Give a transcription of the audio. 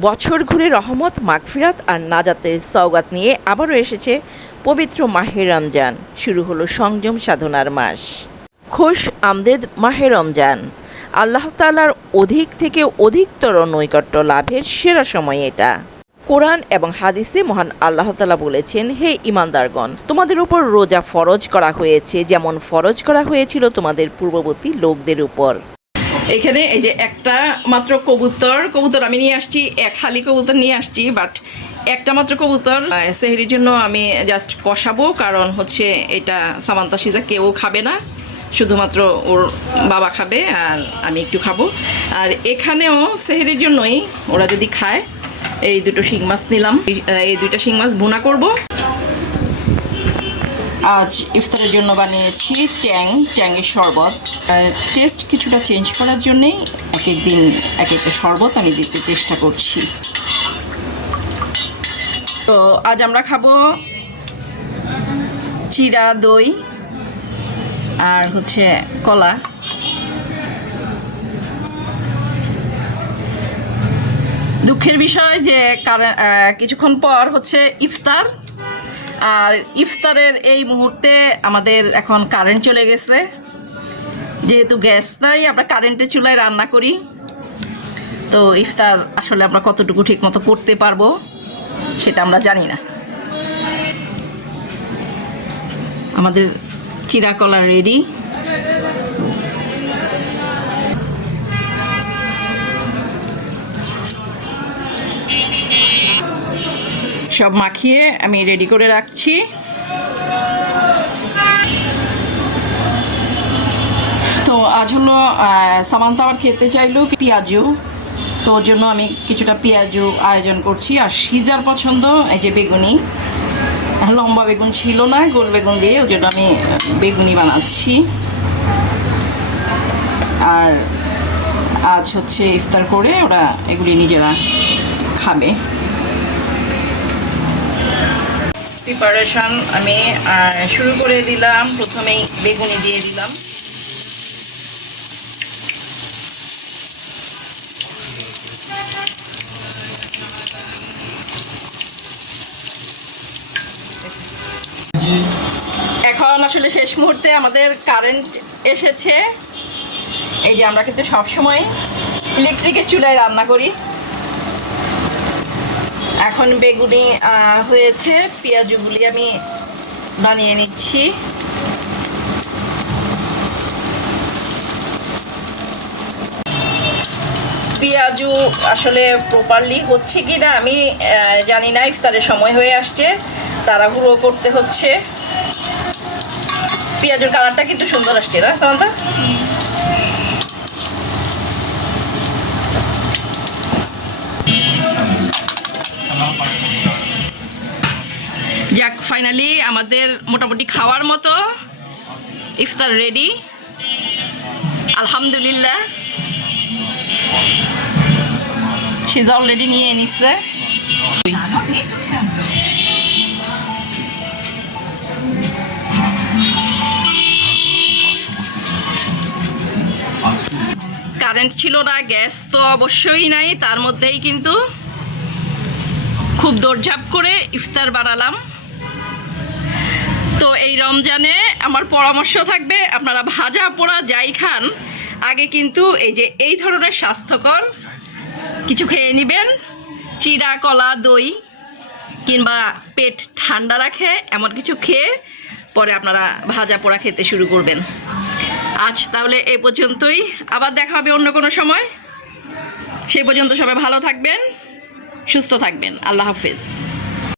বছর ঘুরে রহমত, মাগফিরাত আর নাজাতের সওগাত নিয়ে আবারও এসেছে পবিত্র মাহে রমজান। শুরু হলো সংযম সাধনার মাস। খুশ আমদেদ মাহে রমজান। আল্লাহ তাআলার অধিক থেকে অধিকতর নৈকট্য লাভের সেরা সময় এটা। কোরআন এবং হাদিসে মহান আল্লাহ তাআলা বলেছেন, হে ইমানদারগণ তোমাদের উপর রোজা ফরজ করা হয়েছে, যেমন ফরজ করা হয়েছিল তোমাদের পূর্ববর্তী লোকদের উপর। এখানে এই যে একটা মাত্র কবুতর কবুতর আমি নিয়ে আসছি, এক খালি কবুতর নিয়ে আসছি বাট একটা মাত্র কবুতর সেহরির জন্য আমি জাস্ট কষাবো, কারণ হচ্ছে এটা সামান্তা সিজা কেউ খাবে না, শুধুমাত্র ওর বাবা খাবে, আর আমি একটু খাব। আর এখানেও সেহরির জন্যই ওরা যদি খায়, এই দুটো শিং মাছ নিলাম, এই- এই দুইটা শিং মাছ ভুনা করব। আজ ইফতারের জন্য বানিয়েছি ট্যাং, ট্যাংয়ের শরবত। টেস্ট কিছুটা চেঞ্জ করার জন্যেই এক এক দিন, এক একটা শরবত আমি দিতে চেষ্টা করছি। তো আজ আমরা খাব চিরা দই আর হচ্ছে কলা। দুঃখের বিষয় যে কিছুক্ষণ পর হচ্ছে ইফতার। আর ইফতারের এই মুহূর্তে আমাদের এখন কারেন্ট চলে গেছে। যেহেতু গ্যাস নাই, আমরা কারেন্টের চুলায় রান্না করি। তো ইফতার আসলে আমরা কতটুকু ঠিক মতো করতে পারব সেটা আমরা জানি না। আমাদের চিরাকলা রেডি সব মাখিয়ে আমি রেডি করে রাখছি। তো আজ হলো সামান্তা আবার খেতে চাইলো পেঁয়াজু। তো ওর জন্য আমি কিছুটা পেঁয়াজু আয়োজন করছি। আর সিজার পছন্দ, এই যে বেগুনি। লম্বা বেগুন ছিল না, গোল বেগুন দিয়ে ওই জন্য আমি বেগুনি বানাচ্ছি। আর আজ হচ্ছে ইফতার করে ওরা এগুলি নিজেরা খাবে। প্রিপারেশন আমি শুরু করে দিলাম। প্রথমেই বেগুনি দিয়ে দিলাম। এখন আসলে শেষ মুহূর্তে আমাদের কারেন্ট এসেছে। এই যে আমরা কিন্তু সবসময় ইলেকট্রিকের চুলায় রান্না করি। এখন বেগুনি হয়েছে, পেঁয়াজগুলি আমি বানিয়ে নিচ্ছি। পেঁয়াজু আসলে প্রপারলি হচ্ছে কি না আমি জানি না, ইফতারের সময় হয়ে আসছে, তাড়াহুড়ো করতে হচ্ছে। পেঁয়াজুর কালারটা কিন্তু সুন্দর আসছে না, সামান্তা? ফাইনালি আমাদের মোটামুটি খাওয়ার মতো ইফতার রেডি আলহামদুলিল্লাহ। সিজা অলরেডি নিয়ে নিচ্ছে কারেন্ট ছিল না গ্যাস তো অবশ্যই নাই, তার মধ্যেই কিন্তু খুব দৌড়ঝাঁপ করে ইফতার বানালাম। তো এই রমজানে আমার পরামর্শ থাকবে, আপনারা ভাজা পোড়া যাই খান, আগে কিন্তু এই যে এই ধরনের স্বাস্থ্যকর কিছু খেয়ে নেবেন। চিড়া, কলা, দই কিংবা পেট ঠান্ডা রাখে, এমন কিছু খেয়ে পরে আপনারা ভাজা পোড়া খেতে শুরু করবেন। আজ তাহলে এই পর্যন্তই, আবার দেখা হবে অন্য কোনো সময়। সে পর্যন্ত সবাই ভালো থাকবেন, সুস্থ থাকবেন। আল্লাহ হাফিজ।